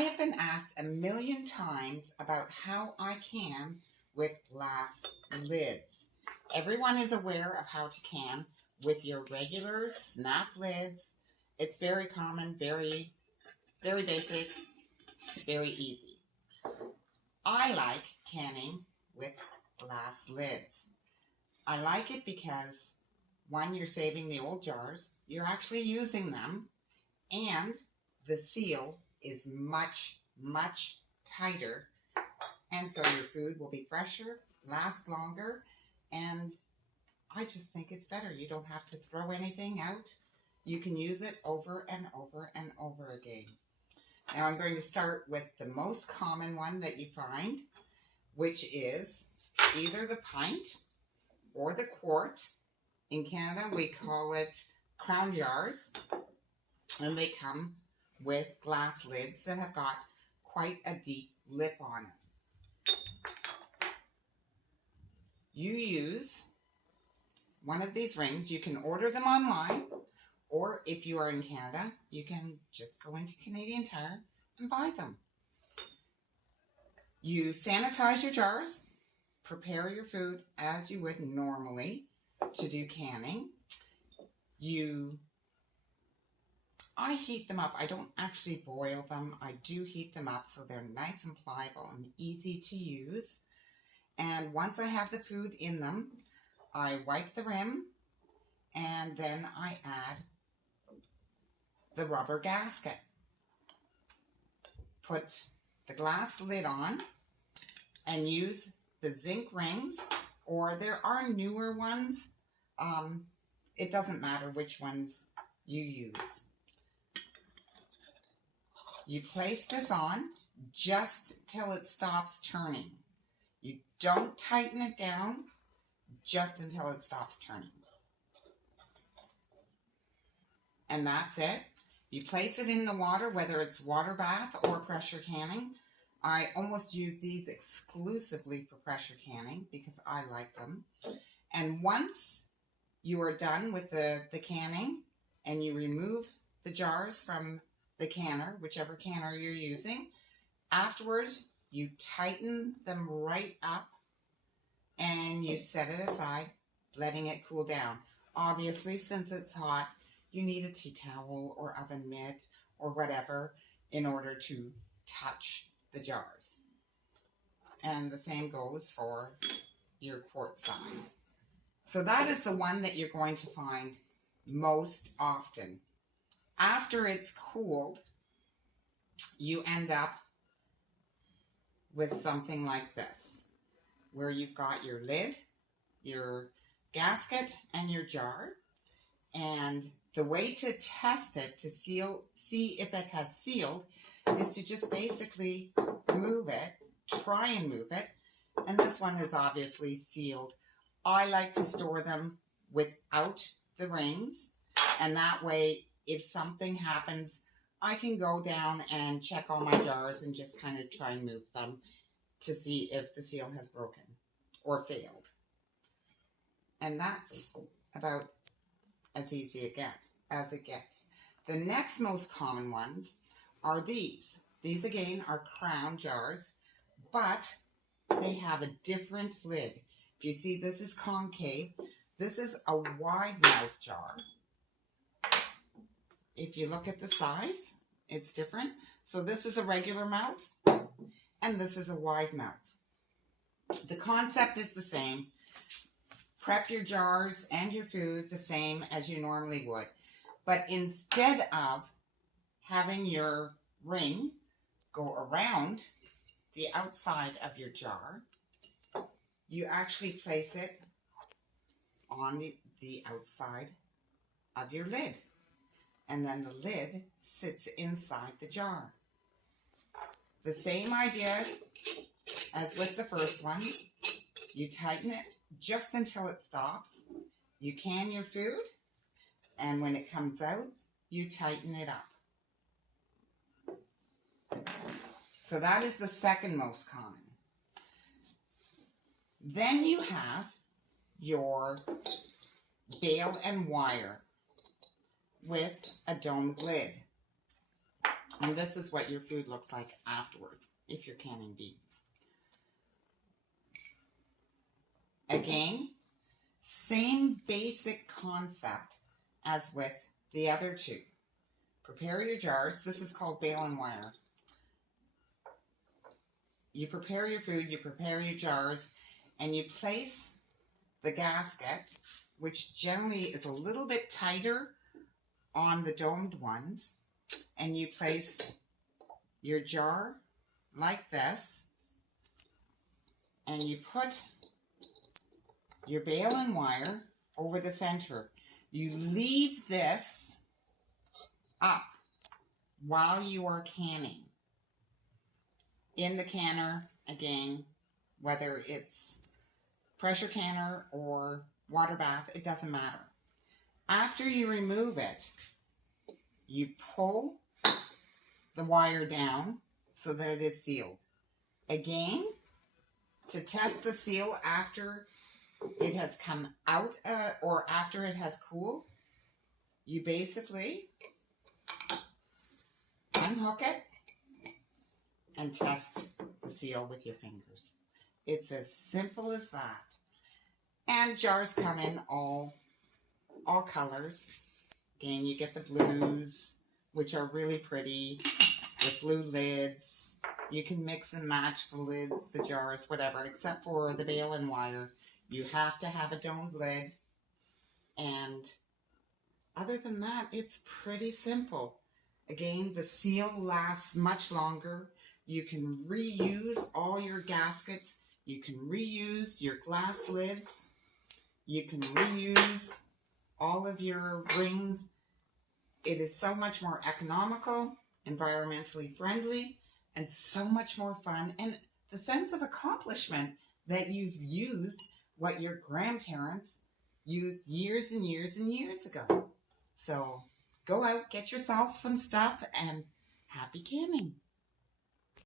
I have been asked a million times about how I can with glass lids. Everyone is aware of how to can with your regular snap lids. It's very common, very basic, very easy. I like canning with glass lids. I like it because, one, you're saving the old jars, you're actually using them, and the seal is much tighter, and so your food will be fresher, last longer, and I just think it's better. You don't have to throw anything out. You can use it over and over and over again. Now I'm going to start with the most common one that you find, which is either the pint or the quart. In Canada, we call it crown jars, and they come with glass lids that have got quite a deep lip on it. You use one of these rings. You can order them online, or if you are in Canada, you can just go into Canadian Tire and buy them. You sanitize your jars, prepare your food as you would normally to do canning. I heat them up. I don't actually boil them. I do heat them up so they're nice and pliable and easy to use. And once I have the food in them, I wipe the rim, and then I add the rubber gasket. Put the glass lid on and use the zinc rings, or there are newer ones. It doesn't matter which ones you use. You place this on just till it stops turning. You don't tighten it down, just until it stops turning. And that's it. You place it in the water, whether it's water bath or pressure canning. I almost use these exclusively for pressure canning because I like them. And once you are done with the canning and you remove the jars from the canner, whichever canner you're using, afterwards you tighten them right up and you set it aside, letting it cool down. Obviously, since it's hot, you need a tea towel or oven mitt or whatever in order to touch the jars. And the same goes for your quart size. So that is the one that you're going to find most often. After it's cooled, you end up with something like this, where you've got your lid, your gasket, and your jar. And the way to test it, to see if it has sealed, is to just basically move it, try and move it. And this one is obviously sealed. I like to store them without the rings, and that way, if something happens, I can go down and check all my jars and just kind of try and move them to see if the seal has broken or failed. And that's about as easy as it gets. The next most common ones are these. These again are crown jars, but they have a different lid. If you see, this is concave. This is a wide mouth jar. If you look at the size, it's different. So this is a regular mouth, and this is a wide mouth. The concept is the same. Prep your jars and your food the same as you normally would. But instead of having your ring go around the outside of your jar, you actually place it on the outside of your lid. And then the lid sits inside the jar. The same idea as with the first one. You tighten it just until it stops. You can your food, and when it comes out, you tighten it up. So that is the second most common. Then you have your bale and wire with a domed lid. And this is what your food looks like afterwards, if you're canning beans. Again, same basic concept as with the other two. Prepare your jars. This is called baling wire. You prepare your food, you prepare your jars, and you place the gasket, which generally is a little bit tighter on the domed ones, and you place your jar like this, and you put your baling wire over the center. You leave this up while you are canning. In the canner, again, whether it's pressure canner or water bath, it doesn't matter. After you remove it, you pull the wire down so that it is sealed. Again, to test the seal after it has come out or after it has cooled, you basically unhook it and test the seal with your fingers. It's as simple as that. And jars come in all colors. Again, you get the blues, which are really pretty, with blue lids. You can mix and match the lids, the jars, whatever, except for the baling wire. You have to have a domed lid. And other than that, it's pretty simple. Again, the seal lasts much longer. You can reuse all your gaskets. You can reuse your glass lids. You can reuse all of your rings. It is so much more economical, environmentally friendly, and so much more fun. And the sense of accomplishment that you've used what your grandparents used years and years and years ago. So go out, get yourself some stuff, and happy canning.